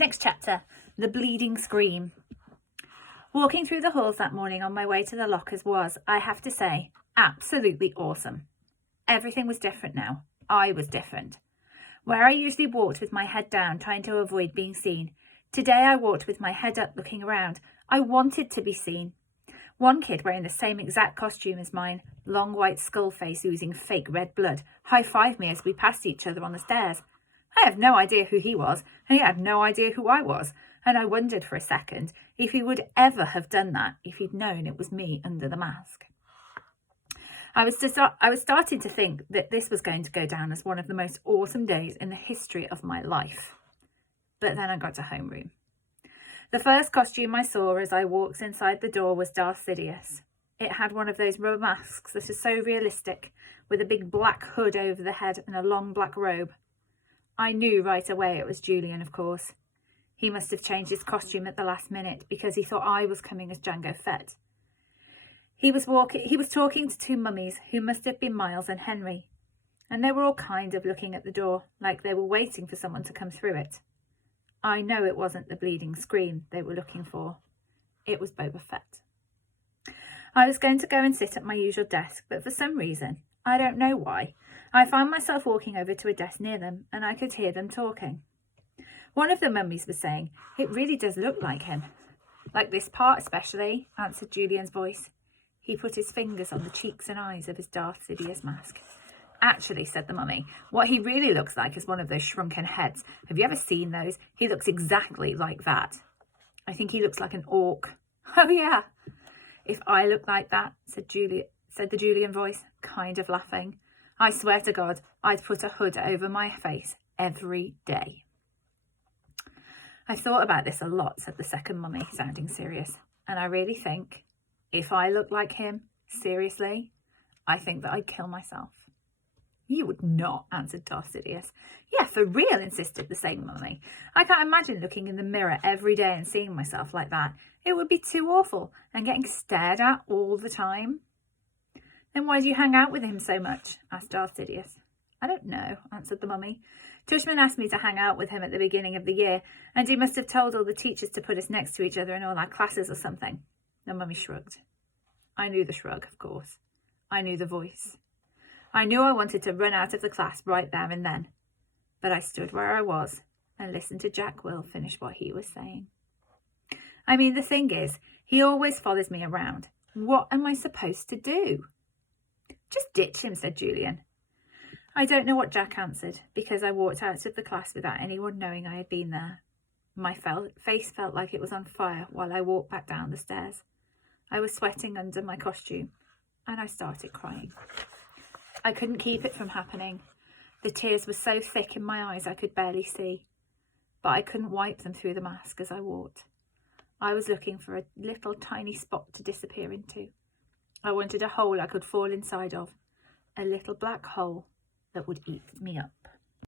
Next chapter, The Bleeding Scream. Walking through the halls that morning on my way to the lockers was, I have to say, absolutely awesome. Everything was different now. I was different. Where I usually walked with my head down, trying to avoid being seen, today I walked with my head up, looking around. I wanted to be seen. One kid wearing the same exact costume as mine, long white skull face oozing fake red blood, high-fived me as we passed each other on the stairs. I have no idea who he was, and he had no idea who I was, and I wondered for a second if he would ever have done that if he'd known it was me under the mask. I was starting to think that this was going to go down as one of the most awesome days in the history of my life. But then I got to homeroom. The first costume I saw as I walked inside the door was Darth Sidious. It had one of those rubber masks that are so realistic, with a big black hood over the head and a long black robe. I knew right away it was Julian, of course. He must have changed his costume at the last minute because he thought I was coming as Jango Fett. He was talking to two mummies who must have been Miles and Henry, and they were all kind of looking at the door like they were waiting for someone to come through it. I know it wasn't the bleeding scream they were looking for. It was Boba Fett. I was going to go and sit at my usual desk, but for some reason, I don't know why, I found myself walking over to a desk near them, and I could hear them talking. One of the mummies was saying, "It really does look like him." "Like this part especially," answered Julian's voice. He put his fingers on the cheeks and eyes of his Darth Sidious mask. "Actually," said the mummy, "what he really looks like is one of those shrunken heads. Have you ever seen those? He looks exactly like that." "I think he looks like an orc." "Oh, yeah." "If I looked like that," said the Julian voice, kind of laughing, "I swear to God, I'd put a hood over my face every day." "I've thought about this a lot," said the second mummy, sounding serious. "And I really think, if I looked like him, seriously, I think that I'd kill myself." "You would not," answered Darth Sidious. "Yeah, for real," insisted the second mummy. "I can't imagine looking in the mirror every day and seeing myself like that. It would be too awful, and getting stared at all the time." "Then why do you hang out with him so much?" asked Darth Sidious. "I don't know," answered the mummy. "Tushman asked me to hang out with him at the beginning of the year, and he must have told all the teachers to put us next to each other in all our classes or something." The mummy shrugged. I knew the shrug, of course. I knew the voice. I knew I wanted to run out of the class right there and then. But I stood where I was and listened to Jack Will finish what he was saying. "I mean, the thing is, he always follows me around. What am I supposed to do?" "Just ditch him," said Julian. I don't know what Jack answered, because I walked out of the class without anyone knowing I had been there. My face felt like it was on fire while I walked back down the stairs. I was sweating under my costume, and I started crying. I couldn't keep it from happening. The tears were so thick in my eyes I could barely see, but I couldn't wipe them through the mask as I walked. I was looking for a little tiny spot to disappear into. I wanted a hole I could fall inside of, a little black hole that would eat me up.